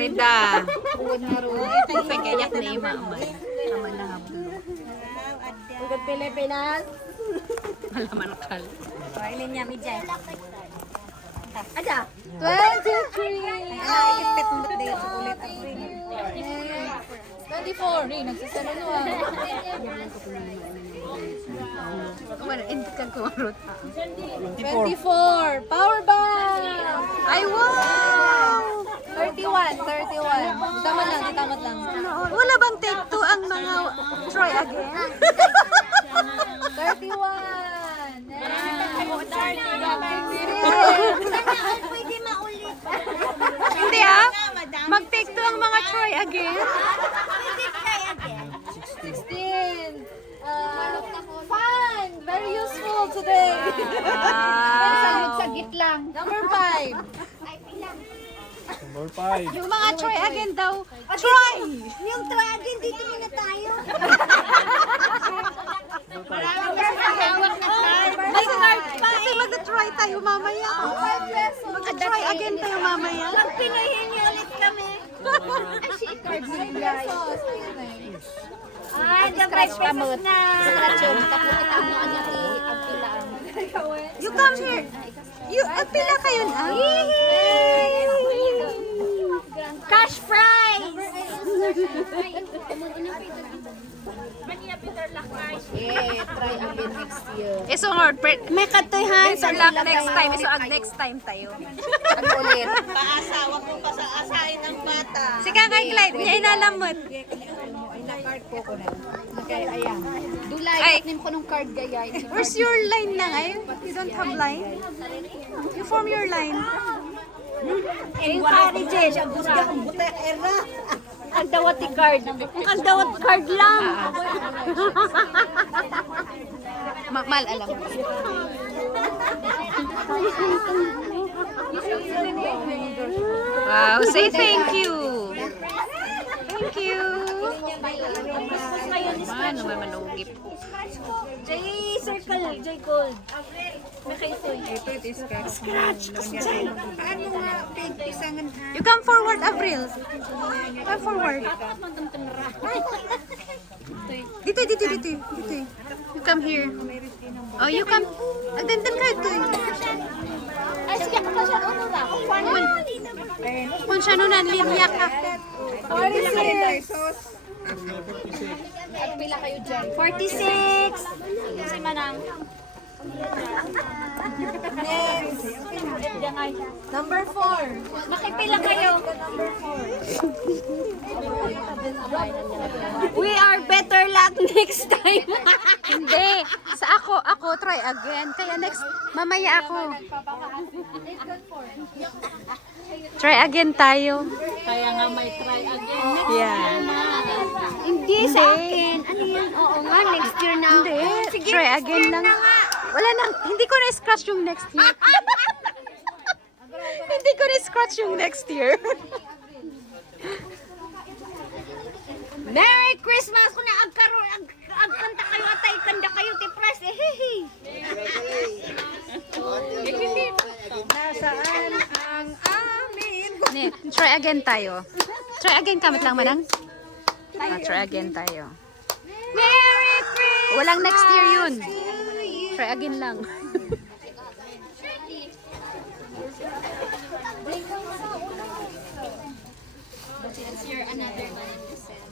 Florida. Kung kayak na imaman. Aman na hablo. Ugad Pilipinas. Malaman kal. Kainin niya, Mijay. Aja. 23. Ay, ipit mo dito ulit. 24. Nagsasalo naman. Well, hindi ka kumarot. 24. Power bank. Ay, wow! 31. Tama lang. Wala bang take two ang mga try again? 31. Pwede maulit. Hindi mag-take two ang mga try again. Pwede try again. 16. Fun. Very useful today. Wow! Sagit lang. Number 5. Number 5. Yung mga try again daw. Try! Yung try again, dito muna tayo. Kasi mag-try tayo mamaya. Mag-try again tayo mamaya. Pinahin niyo ulit kami. Ay, scratch pa mo. Scratch yun. Tapos kita mo kanya i-agpilaan. You come here. Pila kayo na? Cash prize! Try again next year. So, May katoyhan so luck next time. So, next time tayo. Ano ulit? Paasawa ko pa sa asahin ng bata. Si Kakay Clyde, niya inalamot. Ina-card ko ko na. Okay, ayan. Dulay, Ay. atnin ko nung card gaya. Where's your line lang ay? You don't have line? You form your line. Yung pari, Jen. Ang dawat card. Ang dawat card lang. Mal, alam ko. Wow, say thank you. Thank you. Ano man manugip. J circle, J cold. You come forward, Avril. Come forward. Dito. You come here. Oh, you come. Agdandan ka ito. Ay, sige, ako siya. Ano na? Kung siya nun, linya ka. 46. At pila kayo dyan. 46. Si Manang. Number 4. Makipila kayo. We are better luck next time. Hindi. Sa ako, try again. Kaya next, mamaya ako. Try again tayo. Kaya nga may try again. Yeah. Hindi sa akin. Ano yan? Oo nga, next year na. Hindi. Try again lang. Wala nang, hindi ko na-scratch yung next year. Hindi ko na-scratch yung next year. Merry Christmas! Kung agkanta kayo at ikanda kayo, tipres. Hehe. Nasaan ang amin? Try again tayo. Try again kamit lang manang. Try again tayo. Merry Christmas! Walang next year yun. Try again lang.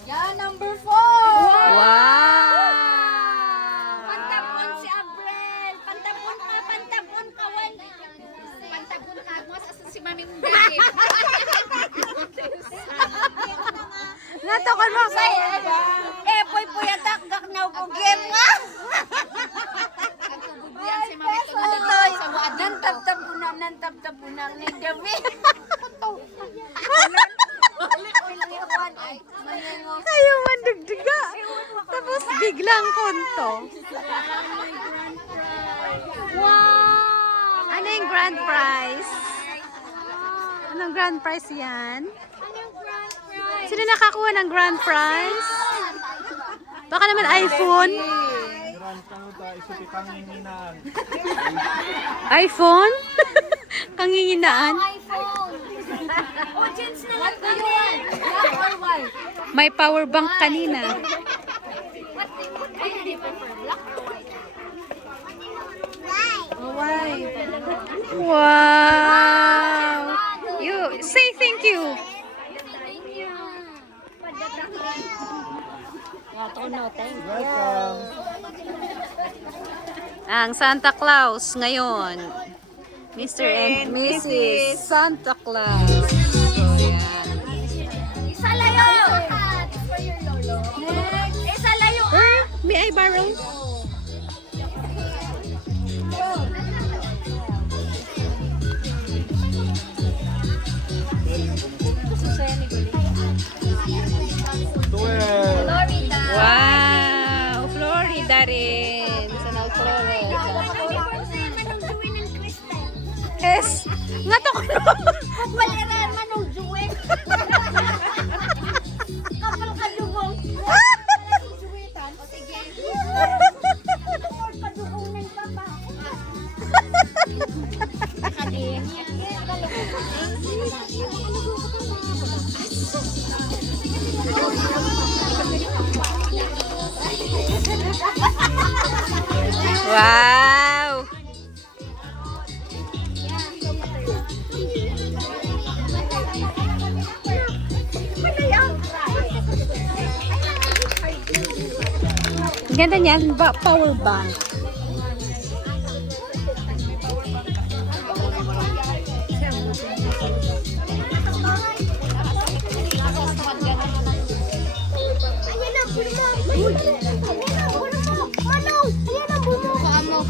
Yan, number 4. Wow! Pantapon si Abrel! Pantapon ka, wan! Pantabon ka mo sa si Mami mong dali. Natokan mo. Puyatak, gaknaw ko game nga! Yan si Mami to na Toy, sa buad dito. nantap-tapunan ni David. Kayo mandagdaga. Tapos biglang konto. Wow! Ano yung grand prize? Anong grand prize yan? Sino nakakuha ng grand prize? Baka naman iPhone? Grand kanuta, isuti kanginginan. iPhone? Kanginginaan? iPhone! O, jeans na lang kami. Black or white? May power bank kanina. Ay, hindi pa for black. Oh, white. Wow! You say thank you. Welcome. Ang Santa Claus ngayon. Mr. and Mrs. Santa Claus. So, yan. Isa layo. Isa layo. May I borrow? Florida. Wow! Florida rin. Sa Florida. Manong Juwin ng Kristen. Yes! Nga to ko no. Paliran manong Juwin. Kapal ka dugong. O sige. Padugong ng papa. Kalim. Wow! Ganda niyan, power bank. Ayan ang bulma. Ayan ang bulma. Manong, ayan ang bulma. Kuha mo.